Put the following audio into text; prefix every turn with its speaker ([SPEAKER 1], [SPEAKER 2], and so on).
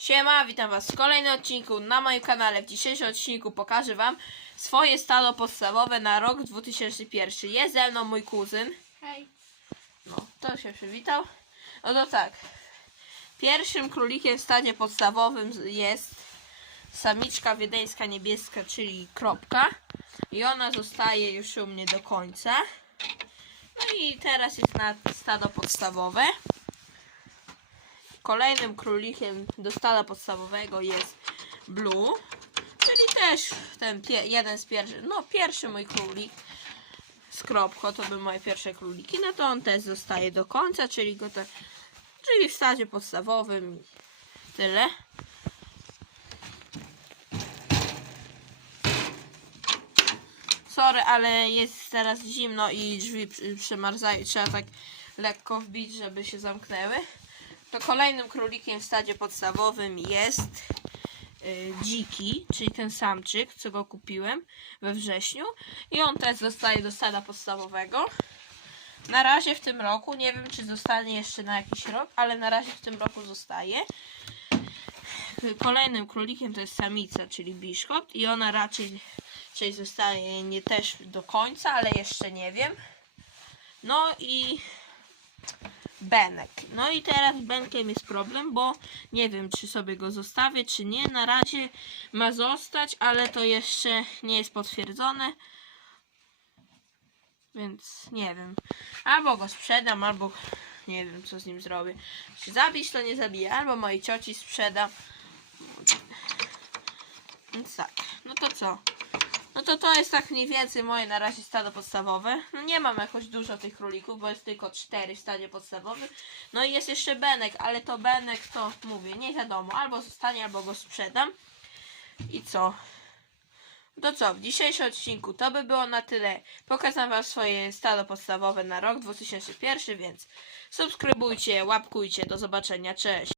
[SPEAKER 1] Siema, witam Was w kolejnym odcinku na moim kanale. W dzisiejszym odcinku pokażę Wam swoje stado podstawowe na rok 2001. Jest ze mną mój kuzyn.
[SPEAKER 2] Hej.
[SPEAKER 1] No, to się przywitał. No to tak. Pierwszym królikiem w stadzie podstawowym jest samiczka wiedeńska niebieska, czyli kropka. I ona zostaje już u mnie do końca. No i teraz jest na stado podstawowe. Kolejnym królikiem do stada podstawowego jest Blue, czyli też ten jeden z pierwszych, no pierwszy mój królik z to były moje pierwsze króliki, no to on też zostaje do końca, czyli go to, czyli w stadzie podstawowym tyle. Sorry, ale jest teraz zimno i drzwi przemarzają. Trzeba tak lekko wbić, żeby się zamknęły. Kolejnym królikiem w stadzie podstawowym jest y, dziki, czyli ten samczyk, co go kupiłem we wrześniu. I on też zostaje do stada podstawowego. Na razie w tym roku, nie wiem czy zostanie jeszcze na jakiś rok, ale na razie w tym roku zostaje. Kolejnym królikiem to jest samica, czyli biszkopt i ona raczej czyli zostaje nie też do końca, ale jeszcze nie wiem. No i Benek. No i teraz z Benkiem jest problem, bo nie wiem, czy sobie go zostawię, czy nie. Na razie ma zostać, ale to jeszcze nie jest potwierdzone. Więc nie wiem. Albo go sprzedam, albo nie wiem, co z nim zrobię. Czy zabić, to nie zabiję. Albo mojej cioci sprzedam. Więc tak. No to co? No to to jest tak mniej więcej moje na razie stado podstawowe. No nie mam jakoś dużo tych królików, bo jest tylko cztery w stadzie podstawowym. No i jest jeszcze Benek, ale to Benek to mówię, nie wiadomo, albo zostanie, albo go sprzedam. I co? To co, w dzisiejszym odcinku to by było na tyle. Pokazam Wam swoje stado podstawowe na rok 2001, więc subskrybujcie, łapkujcie, do zobaczenia, cześć.